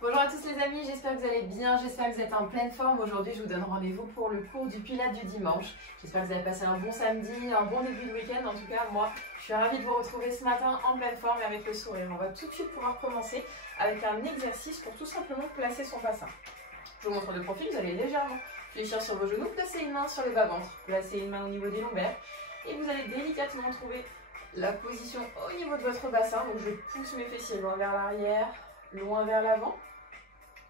Bonjour à tous les amis, j'espère que vous allez bien, j'espère que vous êtes en pleine forme. Aujourd'hui, je vous donne rendez-vous pour le cours du Pilates du dimanche. J'espère que vous avez passé un bon samedi, un bon début de week-end. En tout cas, moi, je suis ravie de vous retrouver ce matin en pleine forme et avec le sourire. On va tout de suite pouvoir commencer avec un exercice pour tout simplement placer son bassin. Je vous montre de profil, vous allez légèrement fléchir sur vos genoux, placer une main sur le bas-ventre, placer une main au niveau des lombaires et vous allez délicatement trouver la position au niveau de votre bassin. Donc je pousse mes fessiers loin vers l'arrière, loin vers l'avant,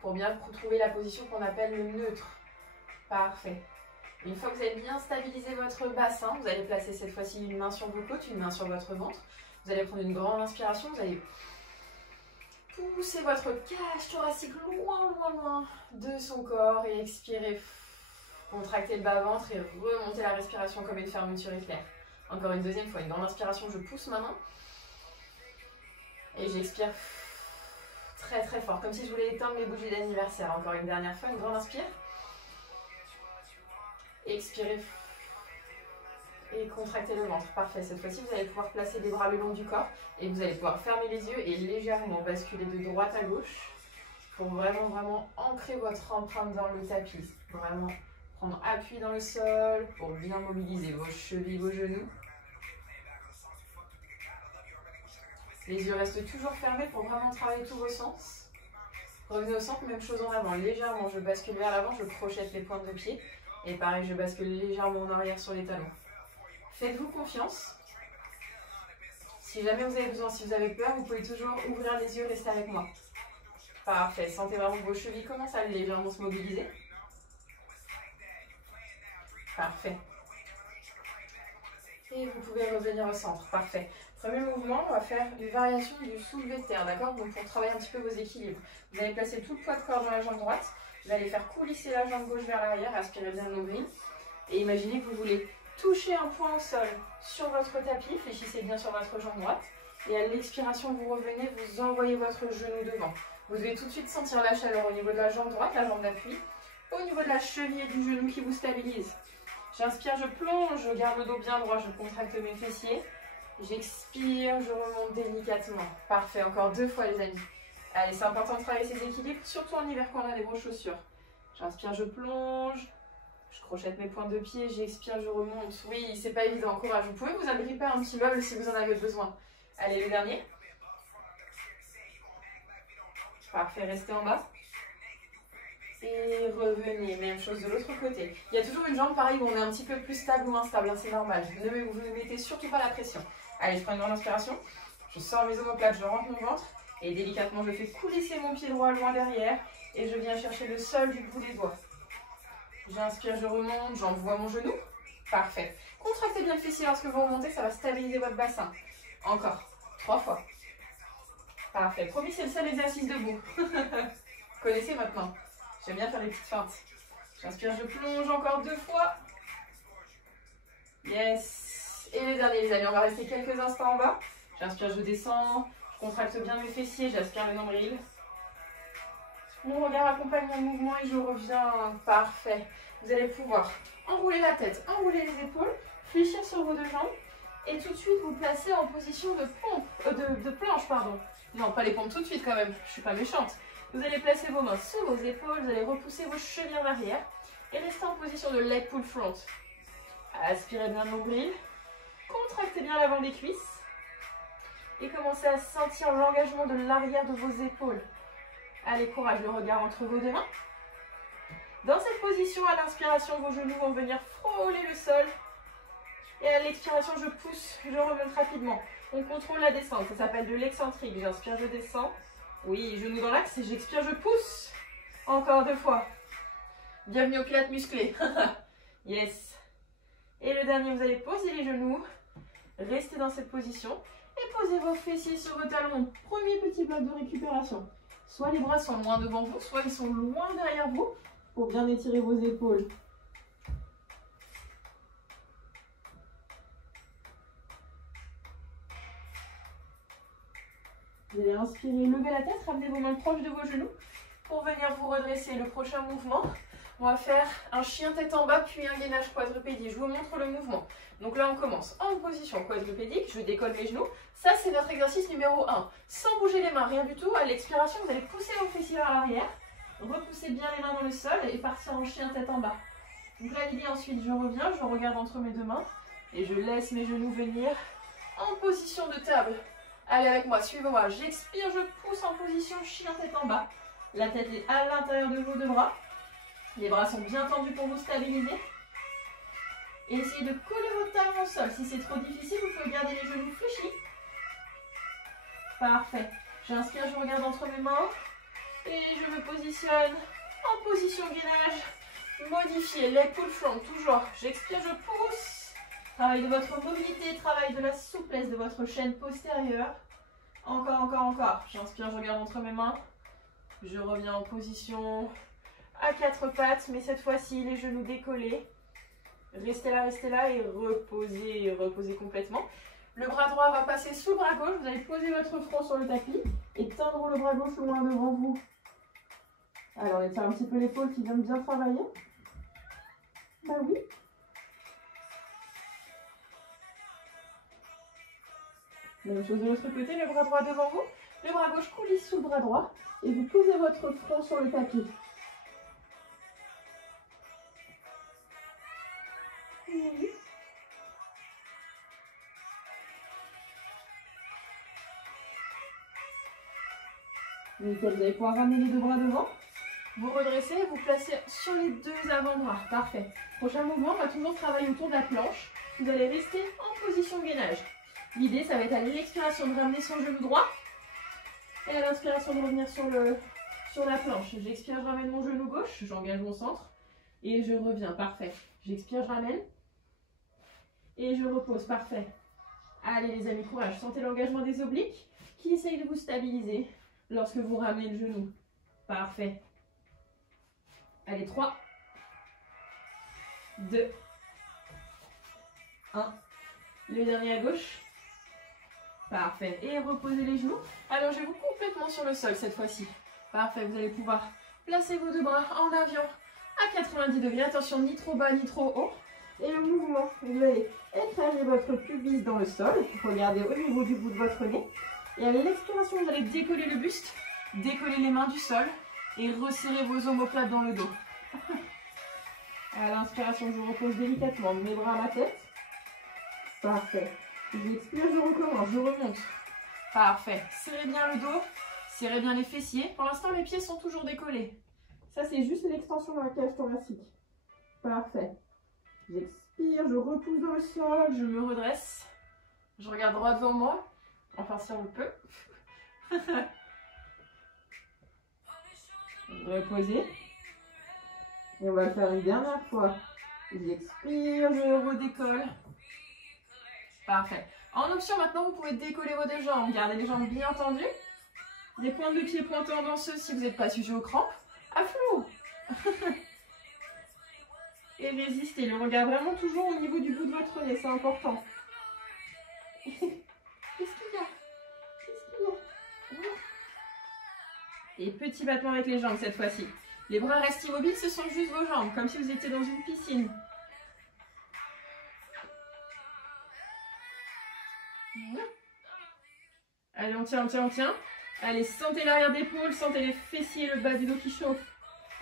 pour bien trouver la position qu'on appelle le neutre. Parfait. Une fois que vous avez bien stabilisé votre bassin, vous allez placer cette fois-ci une main sur vos côtes, une main sur votre ventre. Vous allez prendre une grande inspiration, vous allez pousser votre cage thoracique loin, loin, loin de son corps et expirer. Contractez le bas-ventre et remontez la respiration comme une fermeture éclair. Encore une deuxième fois, une grande inspiration, je pousse ma main et j'expire très très fort, comme si je voulais éteindre mes bougies d'anniversaire. Encore une dernière fois, une grande inspire. Expirez. Et contractez le ventre. Parfait. Cette fois-ci, vous allez pouvoir placer les bras le long du corps et vous allez pouvoir fermer les yeux et légèrement basculer de droite à gauche pour vraiment ancrer votre empreinte dans le tapis. Vraiment prendre appui dans le sol pour bien mobiliser vos chevilles, vos genoux. Les yeux restent toujours fermés pour vraiment travailler tous vos sens. Revenez au centre, même chose en avant. Légèrement, je bascule vers l'avant, je crochette les pointes de pied. Et pareil, je bascule légèrement en arrière sur les talons. Faites-vous confiance. Si jamais vous avez besoin, si vous avez peur, vous pouvez toujours ouvrir les yeux, rester avec moi. Parfait. Sentez vraiment que vos chevilles commencent à légèrement se mobiliser. Parfait. Et vous pouvez revenir au centre. Parfait. Premier mouvement, on va faire une variation du soulevé de terre, d'accord? Donc pour travailler un petit peu vos équilibres. Vous allez placer tout le poids de corps dans la jambe droite. Vous allez faire coulisser la jambe gauche vers l'arrière, aspirez bien le nombril. Et imaginez que vous voulez toucher un point au sol sur votre tapis. Fléchissez bien sur votre jambe droite. Et à l'expiration, vous revenez, vous envoyez votre genou devant. Vous devez tout de suite sentir la chaleur au niveau de la jambe droite, la jambe d'appui. Au niveau de la cheville et du genou qui vous stabilise. J'inspire, je plonge, je garde le dos bien droit, je contracte mes fessiers. J'expire, je remonte délicatement. Parfait, encore 2 fois les amis. Allez, c'est important de travailler ces équilibres, surtout en hiver quand on a des grosses chaussures. J'inspire, je plonge. Je crochette mes pointes de pied, j'expire, je remonte. Oui, c'est pas évident, courage. Vous pouvez vous agripper à un petit meuble si vous en avez besoin. Allez, le dernier. Parfait, restez en bas. Et revenez, même chose de l'autre côté. Il y a toujours une jambe pareil où on est un petit peu plus stable ou instable, hein, c'est normal. Vous ne mettez surtout pas la pression. Allez, je prends une grande inspiration. Je sors mes omoplates, je rentre mon ventre. Et délicatement, je fais coulisser mon pied droit loin derrière. Et je viens chercher le sol du bout des doigts. J'inspire, je remonte, j'envoie mon genou. Parfait. Contractez bien le fessier lorsque vous remontez, ça va stabiliser votre bassin. Encore. 3 fois. Parfait. Promis, c'est le seul exercice debout. Vous connaissez maintenant. J'aime bien faire les petites feintes. J'inspire, je plonge encore 2 fois. Yes. Et le dernier, les amis, on va rester quelques instants en bas. J'inspire, je descends. Je contracte bien mes fessiers, j'aspire le nombril. Mon regard accompagne mon mouvement et je reviens. Parfait. Vous allez pouvoir enrouler la tête, enrouler les épaules, fléchir sur vos 2 jambes et tout de suite vous placer en position de pompe, de planche, pardon. Non, pas les pompes tout de suite quand même, je suis pas méchante. Vous allez placer vos mains sous vos épaules, vous allez repousser vos chevilles en arrière et rester en position de leg pull front. Aspirez bien le nombril, contractez bien l'avant des cuisses et commencez à sentir l'engagement de l'arrière de vos épaules. Allez, courage, le regard entre vos 2 mains. Dans cette position, à l'inspiration, vos genoux vont venir frôler le sol. Et à l'expiration, je pousse, je remonte rapidement. On contrôle la descente, ça s'appelle de l'excentrique. J'inspire, je descends. Oui, genoux dans l'axe et j'expire, je pousse. Encore 2 fois. Bienvenue au pilates musclé. Yes. Et le dernier, vous allez poser les genoux. Restez dans cette position. Et posez vos fessiers sur vos talons. Premier petit bloc de récupération. Soit les bras sont loin devant vous, soit ils sont loin derrière vous pour bien étirer vos épaules. Vous allez inspirer, lever la tête, ramenez vos mains proches de vos genoux pour venir vous redresser. Le prochain mouvement, On va faire un chien tête en bas, puis un gainage quadrupédique. Je vous montre le mouvement. Donc là, on commence en position quadrupédique. Je décolle mes genoux. Ça, c'est notre exercice numéro 1. Sans bouger les mains, rien du tout. À l'expiration, vous allez pousser vos fessiers vers l'arrière. Repoussez bien les mains dans le sol et partir en chien tête en bas. Donc là, l'idée, ensuite, je reviens, je regarde entre mes deux mains et je laisse mes genoux venir en position de table. Allez avec moi, suivez-moi. J'expire, je pousse en position chien tête en bas. La tête est à l'intérieur de vos deux bras. Les bras sont bien tendus pour vous stabiliser. Et essayez de coller votre talon au sol. Si c'est trop difficile, vous pouvez garder les genoux fléchis. Parfait. J'inspire, je regarde entre mes mains. Et je me positionne en position gainage. Modifier, leg pull front, toujours. J'expire, je pousse. Travail de votre mobilité, travail de la souplesse de votre chaîne postérieure. Encore, encore, encore. J'inspire, je regarde entre mes mains. Je reviens en position à quatre pattes, mais cette fois-ci, les genoux décollés. Restez là et reposez, reposez complètement. Le bras droit va passer sous le bras gauche. Vous allez poser votre front sur le tapis et tendre le bras gauche loin devant vous. Alors, on étire un petit peu l'épaule qui vient de bien travailler. Bah oui. Même chose de l'autre côté, le bras droit devant vous. Le bras gauche coulisse sous le bras droit et vous posez votre front sur le tapis. Oui. Nickel, vous allez pouvoir ramener les deux bras devant. Vous redressez, vous placez sur les deux avant-bras. Parfait. Prochain mouvement, on va toujours travailler autour de la planche. Vous allez rester en position gainage. L'idée, ça va être à l'expiration de ramener son genou droit. Et à l'inspiration de revenir sur la planche. J'expire, je ramène mon genou gauche. J'engage mon centre. Et je reviens. Parfait. J'expire, je ramène. Et je repose. Parfait. Allez les amis, courage. Sentez l'engagement des obliques qui essayent de vous stabiliser lorsque vous ramenez le genou. Parfait. Allez, 3, 2, 1. Le dernier à gauche. Parfait. Et reposez les genoux. Allongez-vous complètement sur le sol cette fois-ci. Parfait. Vous allez pouvoir placer vos deux bras en avion à 90 degrés. Attention, ni trop bas, ni trop haut. Et le mouvement, vous allez écraser votre pubis dans le sol. Regardez au niveau du bout de votre nez. Et à l'expiration, vous allez décoller le buste, décoller les mains du sol et resserrer vos omoplates dans le dos. À l'inspiration, je repose délicatement mes bras à ma tête. Parfait. J'expire, je recommence, je remonte. Parfait. Serrez bien le dos, serrez bien les fessiers. Pour l'instant, les pieds sont toujours décollés. Ça, c'est juste l'extension de la cage thoracique. Parfait. J'expire, je repousse dans le sol, je me redresse. Je regarde droit devant moi. Enfin, si on le peut. Reposez. Et on va le faire une dernière fois. J'expire, je redécolle. Parfait. En option, maintenant, vous pouvez décoller vos deux jambes. Gardez les jambes bien tendues. Les pointes de pied pointées en danseuse si vous n'êtes pas sujet aux crampes. À flou. Et résistez. Le regard vraiment toujours au niveau du bout de votre nez. C'est important. Qu'est-ce qu'il y a? Et petit battement avec les jambes cette fois-ci. Les bras restent immobiles, ce sont juste vos jambes, comme si vous étiez dans une piscine. Allez, on tient, on tient, on tient. Allez, sentez l'arrière d'épaule, sentez les fessiers et le bas du dos qui chauffe.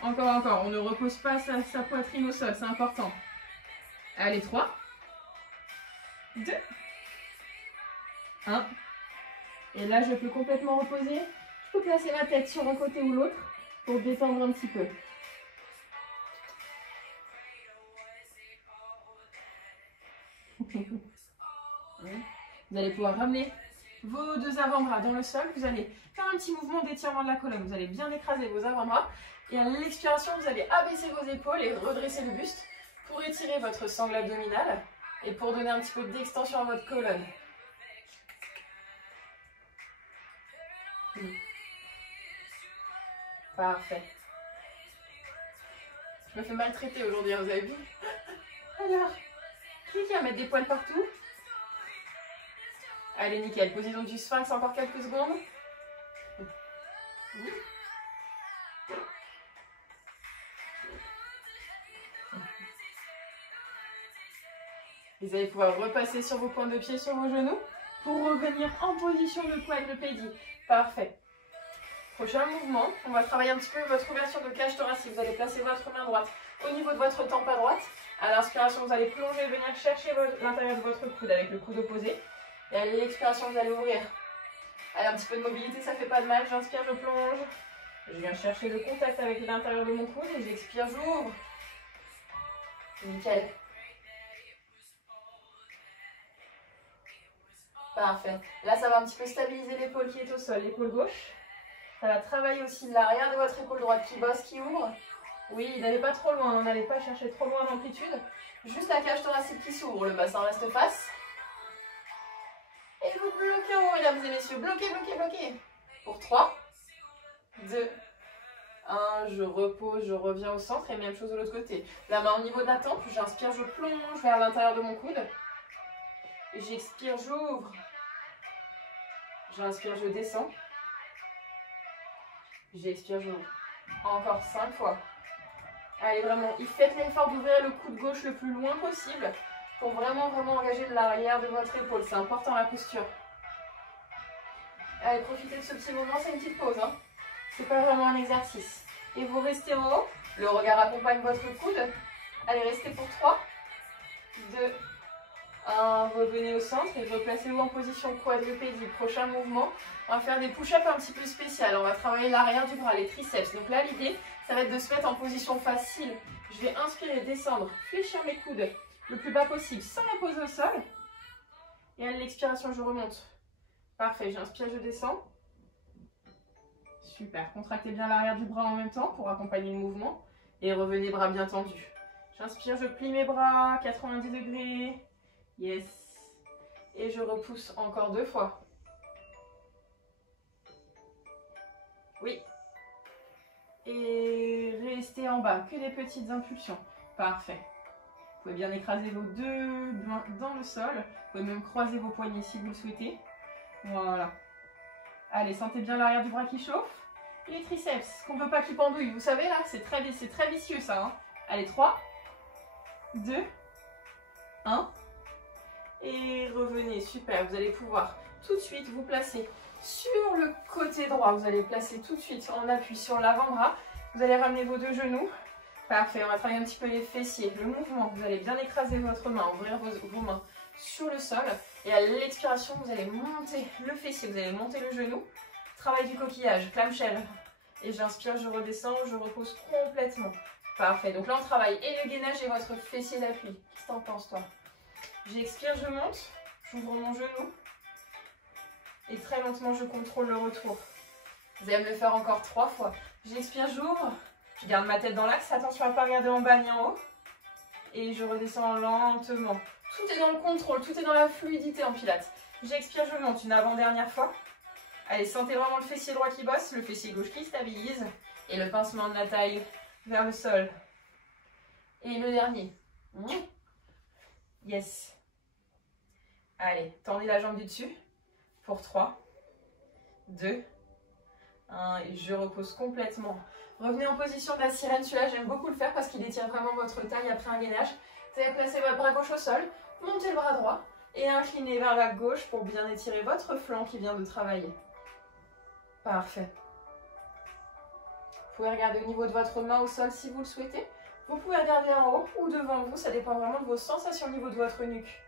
Encore, encore. On ne repose pas sa poitrine au sol, c'est important. Allez, 3, 2, 1. Et là, je peux complètement reposer. Je peux placer ma tête sur un côté ou l'autre pour détendre un petit peu. Vous allez pouvoir ramener vos deux avant-bras dans le sol. Vous allez faire un petit mouvement d'étirement de la colonne. Vous allez bien écraser vos avant-bras. Et à l'expiration, vous allez abaisser vos épaules et redresser le buste pour étirer votre sangle abdominale et pour donner un petit peu d'extension à votre colonne. Parfait. Je me fais maltraiter aujourd'hui, vous avez vu? Alors, qui va mettre des poils partout? Allez, nickel. Position du sphinx, encore quelques secondes. Vous allez pouvoir repasser sur vos pointes de pied, sur vos genoux, pour revenir en position de quadrupédie. Parfait. Prochain mouvement, on va travailler un petit peu votre ouverture de cage thoracique. Vous allez placer votre main droite au niveau de votre tempe à droite. À l'inspiration, vous allez plonger, venir chercher l'intérieur de votre coude avec le coude opposé. Et à l'expiration, vous allez ouvrir. Allez, un petit peu de mobilité, ça fait pas de mal. J'inspire, je plonge. Je viens chercher le contact avec l'intérieur de mon coude et j'expire, j'ouvre. Nickel. Parfait. Là, ça va un petit peu stabiliser l'épaule qui est au sol, l'épaule gauche. Ça va travailler aussi l'arrière de votre épaule droite qui bosse, qui ouvre. Oui, n'allez pas trop loin, n'allez pas chercher trop loin d'amplitude. Juste la cage thoracique qui s'ouvre, le bassin reste face. Et vous bloquez en haut, mesdames et messieurs. Bloquez, bloquez, bloquez. Pour 3, 2, 1. Je repose, je reviens au centre et même chose de l'autre côté. La main au niveau de la tempe, j'inspire, je plonge vers l'intérieur de mon coude. Et j'expire, j'ouvre. J'inspire, je descends. J'expire, j'ouvre. Encore 5 fois. Allez, vraiment, faites l'effort d'ouvrir le coude gauche le plus loin possible pour vraiment engager l'arrière de votre épaule. C'est important la posture. Allez, profitez de ce petit moment, c'est une petite pause. Hein. C'est pas vraiment un exercice. Et vous restez en haut. Le regard accompagne votre coude. Allez, restez pour 3, 2, 1. Revenez au centre et replacez-vous en position quadrupédie. Prochain mouvement, on va faire des push-ups un petit peu spéciales. On va travailler l'arrière du bras, les triceps. Donc là, l'idée, ça va être de se mettre en position facile. Je vais inspirer, descendre, fléchir mes coudes le plus bas possible sans les poser au sol. Et à l'expiration, je remonte. Parfait, j'inspire, je descends. Super, contractez bien l'arrière du bras en même temps pour accompagner le mouvement. Et revenez bras bien tendus. J'inspire, je plie mes bras, 90 degrés. Yes. Et je repousse encore 2 fois. Oui. Et restez en bas, que des petites impulsions. Parfait. Vous pouvez bien écraser vos deux mains dans le sol. Vous pouvez même croiser vos poignets si vous le souhaitez. Voilà. Allez, sentez bien l'arrière du bras qui chauffe. Et les triceps, qu'on ne veut pas qu'ils pendouillent. Vous savez là, c'est très vicieux ça. Hein. Allez, 3, 2, 1. Et revenez, super. Vous allez pouvoir tout de suite vous placer sur le côté droit. Vous allez placer tout de suite en appui sur l'avant-bras. Vous allez ramener vos deux genoux. Parfait, on va travailler un petit peu les fessiers. Le mouvement, vous allez bien écraser votre main, ouvrir vos mains sur le sol. Et à l'expiration, vous allez monter le fessier, vous allez monter le genou. Travail du coquillage, clamshell. Et j'inspire, je redescends, je repose complètement. Parfait, donc là on travaille et le gainage et votre fessier d'appui. Qu'est-ce que t'en penses toi? J'expire, je monte, j'ouvre mon genou. Et très lentement, je contrôle le retour. Vous allez me le faire encore 3 fois. J'expire, j'ouvre. Je garde ma tête dans l'axe. Attention à ne pas regarder en bas ni en haut. Et je redescends lentement. Tout est dans le contrôle, tout est dans la fluidité en pilates. J'expire, je monte une avant-dernière fois. Allez, sentez vraiment le fessier droit qui bosse, le fessier gauche qui stabilise. Et le pincement de la taille vers le sol. Et le dernier. Yes. Allez, tendez la jambe du dessus. Pour 3, 2, 1. Et je repose complètement. Revenez en position de la sirène. Celui-là, j'aime beaucoup le faire parce qu'il étire vraiment votre taille après un gainage. Vous allez placer votre bras gauche au sol, montez le bras droit et inclinez vers la gauche pour bien étirer votre flanc qui vient de travailler. Parfait. Vous pouvez regarder au niveau de votre main au sol si vous le souhaitez. Vous pouvez regarder en haut ou devant vous. Ça dépend vraiment de vos sensations au niveau de votre nuque.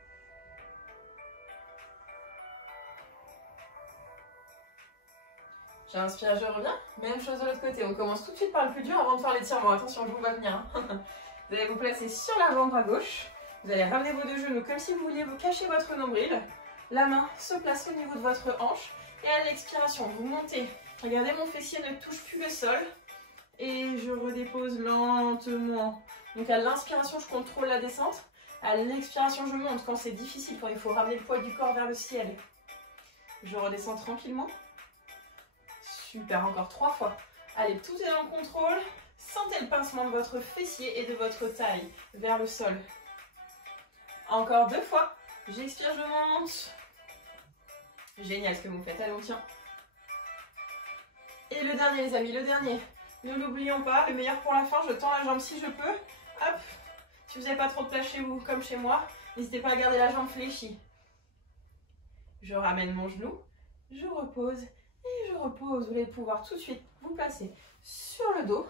J'inspire, je reviens. Même chose de l'autre côté. On commence tout de suite par le plus dur avant de faire l'étirement. Attention, je vous vois venir. Hein. Vous allez vous placer sur l'avant-bras gauche. Vous allez ramener vos deux genoux comme si vous vouliez vous cacher votre nombril. La main se place au niveau de votre hanche. Et à l'expiration, vous montez. Regardez, mon fessier ne touche plus le sol. Et je redépose lentement. Donc à l'inspiration, je contrôle la descente. À l'expiration, je monte quand c'est difficile, quand il faut ramener le poids du corps vers le ciel. Je redescends tranquillement. Super, encore 3 fois. Allez, tout est en contrôle. Sentez le pincement de votre fessier et de votre taille vers le sol. Encore 2 fois. J'expire, je monte. Génial ce que vous faites. Allez, on tient. Et le dernier, les amis, le dernier. Ne l'oublions pas, le meilleur pour la fin. Je tends la jambe si je peux. Hop. Si vous n'avez pas trop de place chez vous, comme chez moi, N'hésitez pas à garder la jambe fléchie. Je ramène mon genou, je repose et je repose. Vous allez pouvoir tout de suite vous placer sur le dos.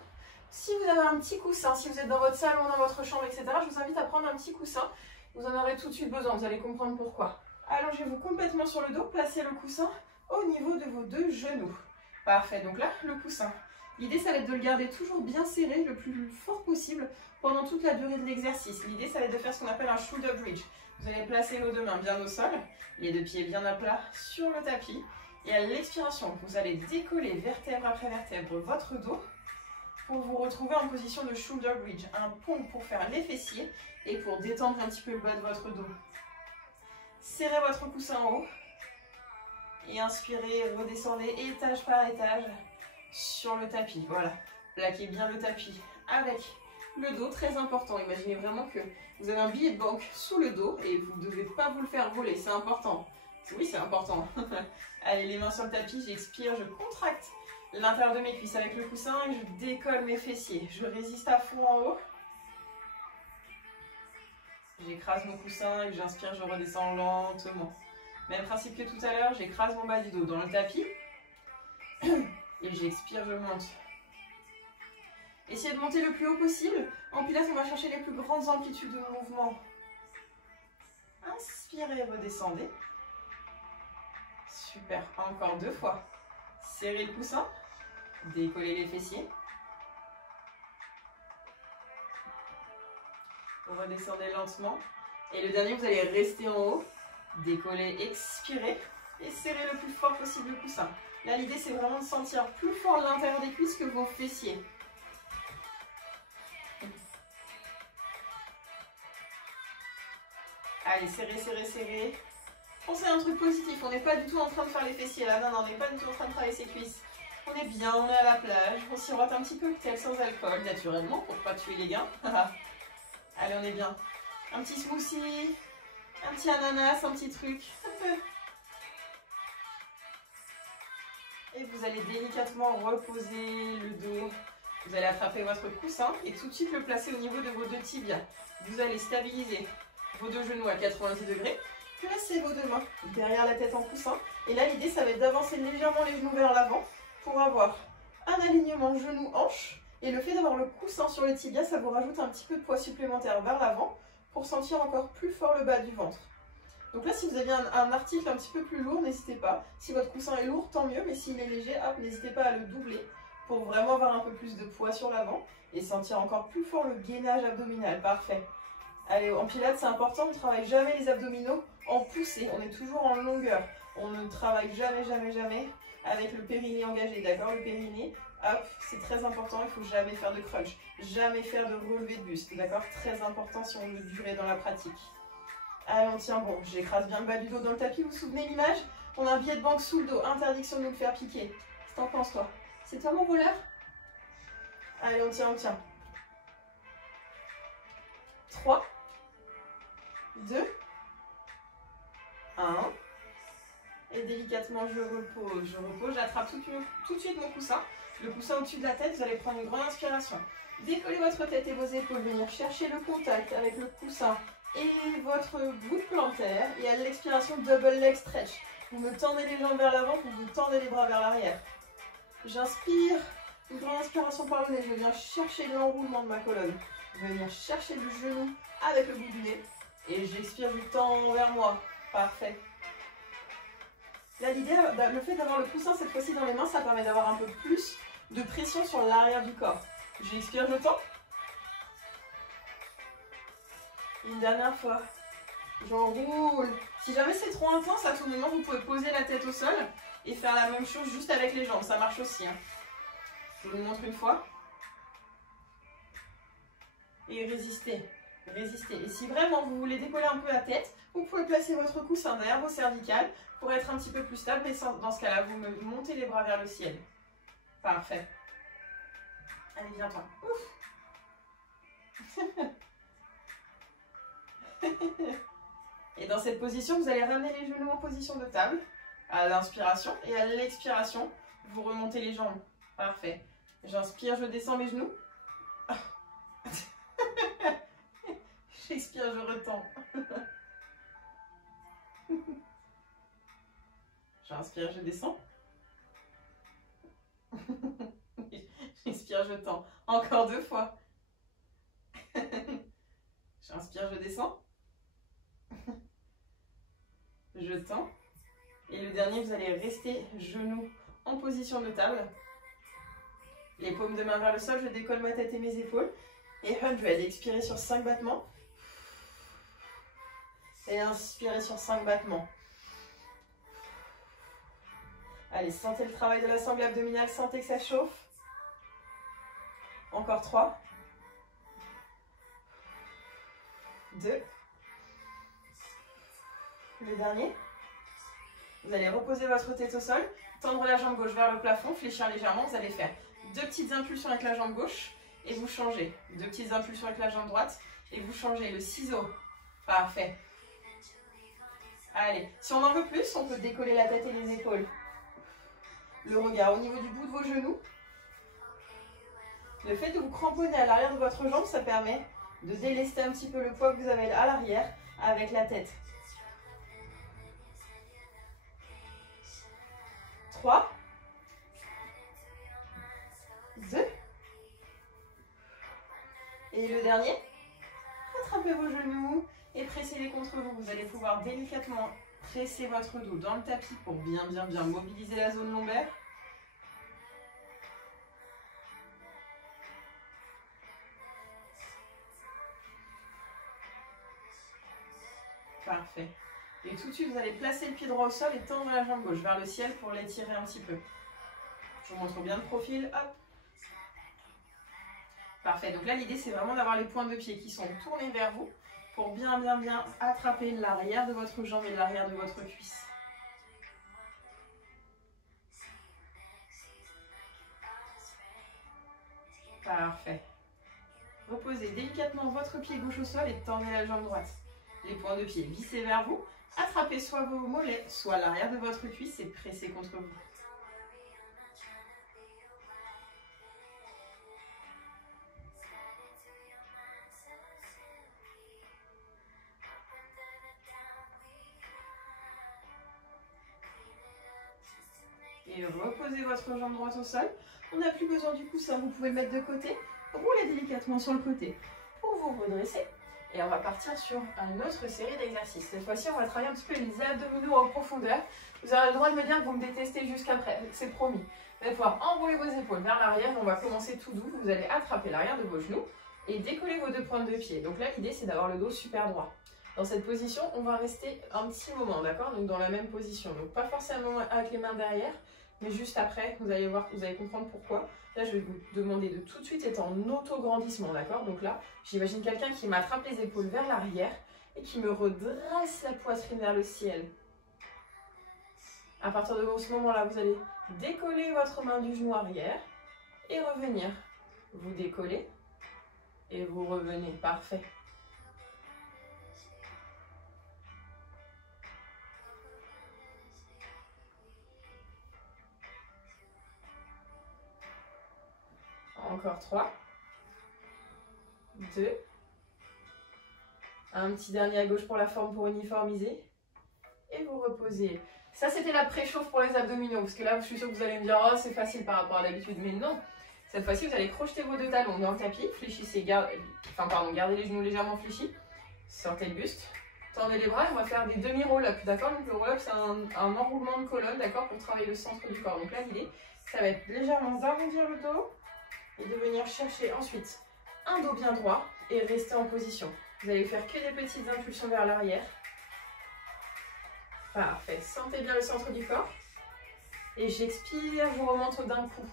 Si vous avez un petit coussin, si vous êtes dans votre salon, dans votre chambre, etc., je vous invite à prendre un petit coussin. Vous en aurez tout de suite besoin, vous allez comprendre pourquoi. Allongez-vous complètement sur le dos, placez le coussin au niveau de vos deux genoux. Parfait, donc là, le coussin. L'idée, ça va être de le garder toujours bien serré, le plus fort possible, pendant toute la durée de l'exercice. L'idée, ça va être de faire ce qu'on appelle un shoulder bridge. Vous allez placer vos deux mains bien au sol, les deux pieds bien à plat sur le tapis. Et à l'expiration, vous allez décoller vertèbre après vertèbre votre dos pour vous retrouver en position de shoulder bridge. Un pont pour faire les fessiers et pour détendre un petit peu le bas de votre dos. Serrez votre coussin en haut. Et inspirez, redescendez étage par étage sur le tapis. Voilà, plaquez bien le tapis avec le dos, très important. Imaginez vraiment que vous avez un billet de banque sous le dos et vous ne devez pas vous le faire voler, c'est important. Oui, c'est important. Allez, les mains sur le tapis, j'expire, je contracte l'intérieur de mes cuisses avec le coussin et je décolle mes fessiers. Je résiste à fond en haut. J'écrase mon coussin et j'inspire, je redescends lentement. Même principe que tout à l'heure, j'écrase mon bas du dos dans le tapis. Et j'expire, je monte. Essayez de monter le plus haut possible. En pilates, on va chercher les plus grandes amplitudes de mouvement. Inspirez, redescendez. Super, encore 2 fois. Serrez le coussin. Décollez les fessiers. Redescendez lentement. Et le dernier, vous allez rester en haut. Décollez, expirez. Et serrez le plus fort possible le coussin. Là, l'idée, c'est vraiment de sentir plus fort l'intérieur des cuisses que vos fessiers. Allez, serrez, serrez, serrez. Pensez à un truc positif. On n'est pas du tout en train de faire les fessiers là. Non, non, on n'est pas du tout en train de travailler ses cuisses. On est bien, on est à la plage. On sirote un petit peu cocktail sans alcool, naturellement, pour ne pas tuer les gains. Allez, on est bien. Un petit smoothie, un petit ananas, un petit truc. Et vous allez délicatement reposer le dos. Vous allez attraper votre coussin et tout de suite le placer au niveau de vos deux tibias. Vous allez stabiliser vos deux genoux à 90 degrés. Placez vos deux mains derrière la tête en coussin. Et là, l'idée, ça va être d'avancer légèrement les genoux vers l'avant pour avoir un alignement genou-hanche. Et le fait d'avoir le coussin sur les tibias, ça vous rajoute un petit peu de poids supplémentaire vers l'avant pour sentir encore plus fort le bas du ventre. Donc là, si vous avez un article un petit peu plus lourd, n'hésitez pas. Si votre coussin est lourd, tant mieux, mais s'il est léger, n'hésitez pas à le doubler pour vraiment avoir un peu plus de poids sur l'avant et sentir encore plus fort le gainage abdominal. Parfait. Allez, en pilates, c'est important, on ne travaille jamais les abdominaux en poussée, on est toujours en longueur. On ne travaille jamais, jamais, jamais avec le périnée engagé, d'accord? Le périnée, hop, c'est très important, il ne faut jamais faire de crunch, jamais faire de relevé de buste, d'accord? Très important si on veut durer dans la pratique. Allez, on tient bon. J'écrase bien le bas du dos dans le tapis. Vous vous souvenez l'image? On a un billet de banque sous le dos. Interdiction de nous le faire piquer. Qu'est-ce que t'en penses, toi? C'est toi mon voleur? Allez, on tient, on tient. 3, 2, 1. Et délicatement, je repose. J'attrape tout de suite mon coussin. Le coussin au-dessus de la tête. Vous allez prendre une grande inspiration. Décollez votre tête et vos épaules. Venir chercher le contact avec le coussin et votre bout de plantaire. Et à l'expiration, double leg stretch. Vous me tendez les jambes vers l'avant, vous me tendez les bras vers l'arrière. J'inspire, une grande inspiration par le nez. Je viens chercher l'enroulement de ma colonne. Je vais venir chercher le genou avec le bout du nez. Et j'expire du temps vers moi. Parfait. Là, l'idée, le fait d'avoir le coussin cette fois-ci dans les mains, ça permet d'avoir un peu plus de pression sur l'arrière du corps. J'expire, je tends. Une dernière fois. J'enroule. Si jamais c'est trop intense, à tout moment, vous pouvez poser la tête au sol et faire la même chose juste avec les jambes. Ça marche aussi. Hein. Je vous le montre une fois. Et résistez. Résistez. Et si vraiment vous voulez décoller un peu la tête, vous pouvez placer votre coussin derrière vos cervicales pour être un petit peu plus stable. Et dans ce cas-là, vous montez les bras vers le ciel. Parfait. Allez, viens-toi. Ouf. Et dans cette position, vous allez ramener les genoux en position de table à l'inspiration et à l'expiration, vous remontez les jambes. Parfait. J'inspire, je descends mes genoux. J'expire, je retends. J'inspire, je descends. J'inspire, je tends. Encore 2 fois. J'inspire, je descends. Je tends. Et le dernier, vous allez rester genoux en position de table. Les paumes de main vers le sol, je décolle ma tête et mes épaules. Et 100, expirez sur 5 battements. Et inspirez sur 5 battements. Allez, sentez le travail de la sangle abdominale, sentez que ça chauffe. Encore 3. 2. Le dernier. Vous allez reposer votre tête au sol, tendre la jambe gauche vers le plafond, fléchir légèrement. Vous allez faire 2 petites impulsions avec la jambe gauche et vous changez. 2 petites impulsions avec la jambe droite et vous changez. Le ciseau. Parfait. Allez, si on en veut plus, on peut décoller la tête et les épaules. Le regard au niveau du bout de vos genoux. Le fait de vous cramponner à l'arrière de votre jambe, ça permet de délester un petit peu le poids que vous avez à l'arrière avec la tête. 3, 2, et le dernier, rattrapez vos genoux et pressez-les contre vous. Vous allez pouvoir délicatement presser votre dos dans le tapis pour bien mobiliser la zone lombaire. Parfait. Et tout de suite, vous allez placer le pied droit au sol et tendre la jambe gauche vers le ciel pour l'étirer un petit peu. Je vous montre bien le profil. Hop. Parfait. Donc là, l'idée, c'est vraiment d'avoir les pointes de pied qui sont tournés vers vous pour bien attraper l'arrière de votre jambe et l'arrière de votre cuisse. Parfait. Reposez délicatement votre pied gauche au sol et tendez la jambe droite. Les points de pied vissés vers vous. Attrapez soit vos mollets, soit l'arrière de votre cuisse et pressez contre vous. Et reposez votre jambe droite au sol. On n'a plus besoin du coussin, vous pouvez le mettre de côté. Roulez délicatement sur le côté pour vous redresser. Et on va partir sur une autre série d'exercices. Cette fois-ci, on va travailler un petit peu les abdominaux en profondeur. Vous avez le droit de me dire que vous me détestez jusqu'après, c'est promis. Vous allez pouvoir enrouler vos épaules vers l'arrière. On va commencer tout doux. Vous allez attraper l'arrière de vos genoux et décoller vos 2 pointes de pied. Donc là, l'idée, c'est d'avoir le dos super droit. Dans cette position, on va rester un petit moment, d'accord? Donc dans la même position. Donc pas forcément avec les mains derrière, mais juste après, vous allez voir, vous allez comprendre pourquoi. Là, je vais vous demander de tout de suite être en auto-grandissement, d'accord? Donc là, j'imagine quelqu'un qui m'attrape les épaules vers l'arrière et qui me redresse la poitrine vers le ciel. À partir de ce moment-là, vous allez décoller votre main du genou arrière et revenir. Vous décollez et vous revenez. Parfait. Encore 3, 2, un petit dernier à gauche pour la forme pour uniformiser, et vous reposez. Ça, c'était la préchauffe pour les abdominaux, parce que là, je suis sûre que vous allez me dire, oh, c'est facile par rapport à d'habitude, mais non. Cette fois-ci, vous allez crocheter vos 2 talons dans le tapis, fléchissez, gardez les genoux légèrement fléchis, sortez le buste, tendez les bras, et on va faire des demi-roll-up, d'accord? Donc le roll-up, c'est un enroulement de colonne, d'accord, pour travailler le centre du corps. Donc là, l'idée, ça va être légèrement d'arrondir le dos, et de venir chercher ensuite un dos bien droit et rester en position. Vous allez faire que des petites impulsions vers l'arrière. Parfait. Sentez bien le centre du corps. Et j'expire, je remonte d'un coup.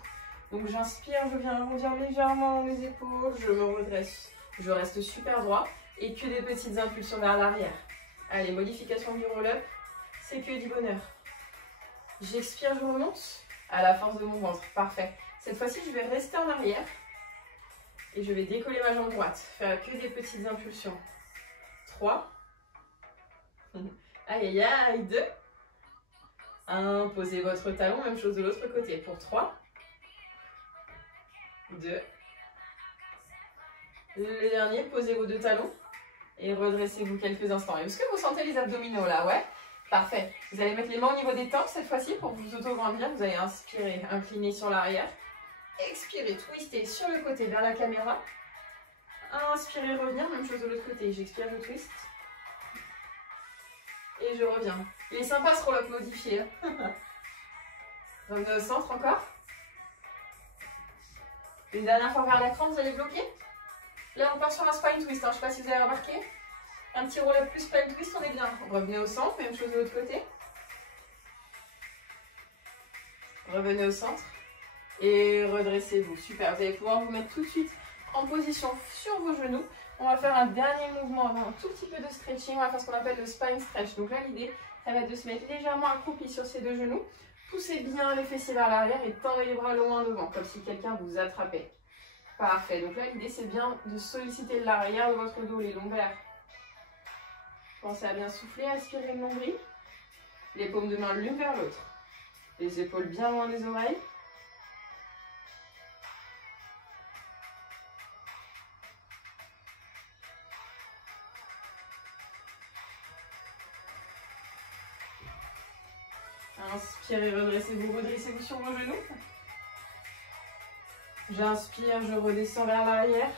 Donc j'inspire, je viens arrondir légèrement les épaules, je me redresse. Je reste super droit et que des petites impulsions vers l'arrière. Allez, modification du roll-up, c'est que du bonheur. J'expire, je remonte à la force de mon ventre. Parfait. Cette fois-ci, je vais rester en arrière et je vais décoller ma jambe droite. Faire que des petites impulsions. 3. Aïe, aïe, aïe. 2. 1. Posez votre talon. Même chose de l'autre côté. Pour 3. 2. Le dernier, posez vos 2 talons et redressez-vous quelques instants. Est-ce que vous sentez les abdominaux là? Ouais. Parfait. Vous allez mettre les mains au niveau des tempes cette fois-ci pour vous auto-grandir. Vous allez inspirer, incliner sur l'arrière. Expirez, twister sur le côté vers la caméra. Inspirez, revenir, même chose de l'autre côté. J'expire, je twist. Et je reviens. Il est sympa ce roll-up modifié. Revenez au centre encore. Une dernière fois vers l'écran, vous allez bloquer. Là, on part sur un spine twist. Je ne sais pas si vous avez remarqué. Un petit roll-up plus spine twist, on est bien. Revenez au centre, même chose de l'autre côté. Revenez au centre. Et redressez-vous. Super. Vous allez pouvoir vous mettre tout de suite en position sur vos genoux. On va faire un dernier mouvement, un tout petit peu de stretching. On va faire ce qu'on appelle le spine stretch. Donc là, l'idée, ça va être de se mettre légèrement accroupi sur ses deux genoux. Poussez bien les fessiers vers l'arrière et tendez les bras loin devant, comme si quelqu'un vous attrapait. Parfait. Donc là, l'idée, c'est bien de solliciter l'arrière de votre dos, les lombaires. Pensez à bien souffler, aspirer le nombril. Les paumes de main l'une vers l'autre. Les épaules bien loin des oreilles. Inspirez, redressez-vous sur vos genoux. J'inspire, je redescends vers l'arrière.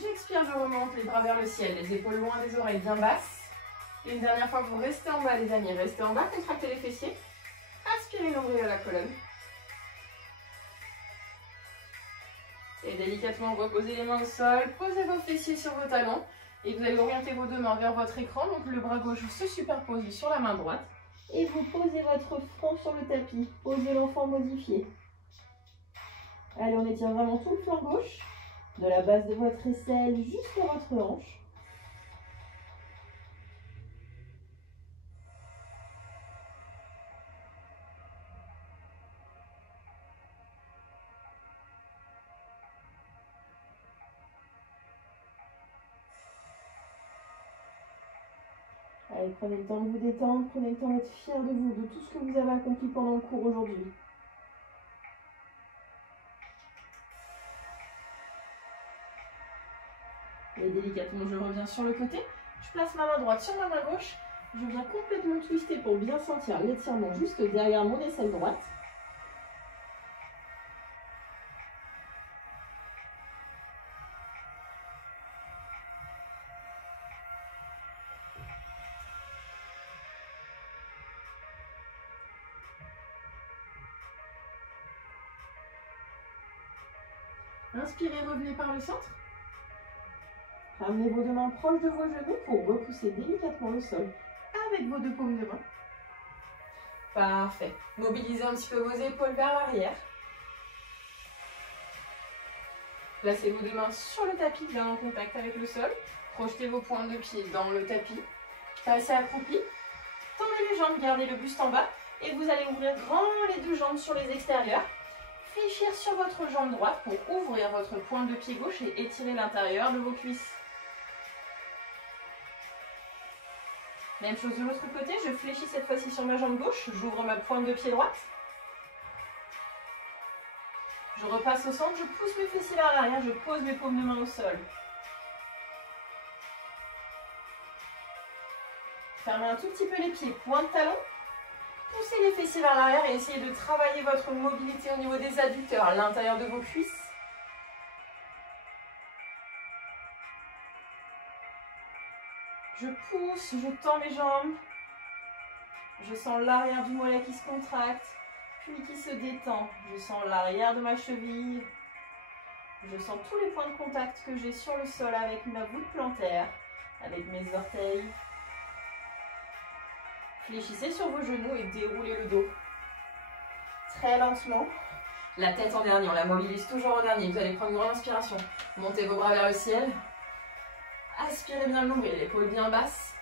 J'expire, je remonte les bras vers le ciel, les épaules loin des oreilles bien basses. Et une dernière fois, vous restez en bas les amis, restez en bas, contractez les fessiers. Aspirez l'ombrelle à la colonne. Et délicatement, reposez les mains au sol, posez vos fessiers sur vos talons. Et vous allez orienter vos deux mains vers votre écran. Donc le bras gauche se superpose sur la main droite. Et vous posez votre front sur le tapis. Posez l'enfant modifié. Allez, on étire vraiment tout le flanc gauche. De la base de votre aisselle jusqu'à votre hanche. Allez, prenez le temps de vous détendre, prenez le temps d'être fier de vous, de tout ce que vous avez accompli pendant le cours aujourd'hui. Et délicatement, je reviens sur le côté. Je place ma main droite sur ma main gauche. Je viens complètement twister pour bien sentir l'étirement juste derrière mon aisselle droite. Inspirez, revenez par le centre. Ramenez vos deux mains proches de vos genoux pour repousser délicatement le sol avec vos deux paumes de main. Parfait. Mobilisez un petit peu vos épaules vers l'arrière. Placez vos deux mains sur le tapis, bien en contact avec le sol. Projetez vos pointes de pied dans le tapis. Passez accroupi. Tendez les jambes, gardez le buste en bas. Et vous allez ouvrir grand les deux jambes sur les extérieurs. Fléchir sur votre jambe droite pour ouvrir votre pointe de pied gauche et étirer l'intérieur de vos cuisses. Même chose de l'autre côté, je fléchis cette fois-ci sur ma jambe gauche, j'ouvre ma pointe de pied droite. Je repasse au centre, je pousse mes fessiers vers l'arrière, je pose mes paumes de main au sol. Fermez un tout petit peu les pieds, point de talon. Poussez les fessiers vers l'arrière et essayez de travailler votre mobilité au niveau des adducteurs, à l'intérieur de vos cuisses. Je pousse, je tends mes jambes. Je sens l'arrière du mollet qui se contracte, puis qui se détend. Je sens l'arrière de ma cheville. Je sens tous les points de contact que j'ai sur le sol avec ma voûte plantaire, avec mes orteils. Fléchissez sur vos genoux et déroulez le dos. Très lentement. La tête en dernier, on la mobilise toujours en dernier. Vous allez prendre une grande inspiration. Montez vos bras vers le ciel. Aspirez bien le nombril, l'épaule bien basse.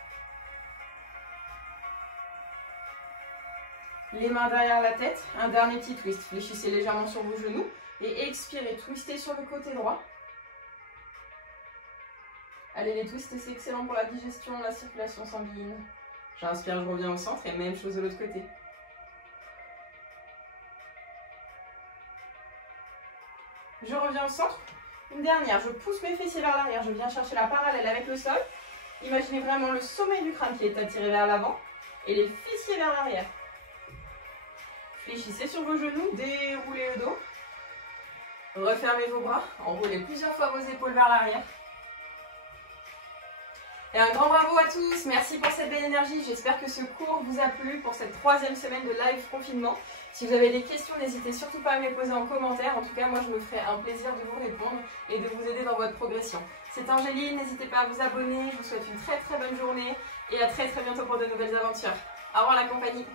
Les mains derrière la tête. Un dernier petit twist. Fléchissez légèrement sur vos genoux. Et expirez, twistez sur le côté droit. Allez, les twists, c'est excellent pour la digestion, la circulation sanguine. J'inspire, je reviens au centre et même chose de l'autre côté. Je reviens au centre. Une dernière, je pousse mes fessiers vers l'arrière, je viens chercher la parallèle avec le sol. Imaginez vraiment le sommet du crâne qui est attiré vers l'avant et les fessiers vers l'arrière. Fléchissez sur vos genoux, déroulez le dos. Refermez vos bras, enroulez plusieurs fois vos épaules vers l'arrière. Et un grand bravo à tous, merci pour cette belle énergie, j'espère que ce cours vous a plu pour cette 3e semaine de live confinement. Si vous avez des questions, n'hésitez surtout pas à me les poser en commentaire, en tout cas moi je me ferai un plaisir de vous répondre et de vous aider dans votre progression. C'est Angéline, n'hésitez pas à vous abonner, je vous souhaite une très bonne journée et à très bientôt pour de nouvelles aventures. Au revoir la compagnie.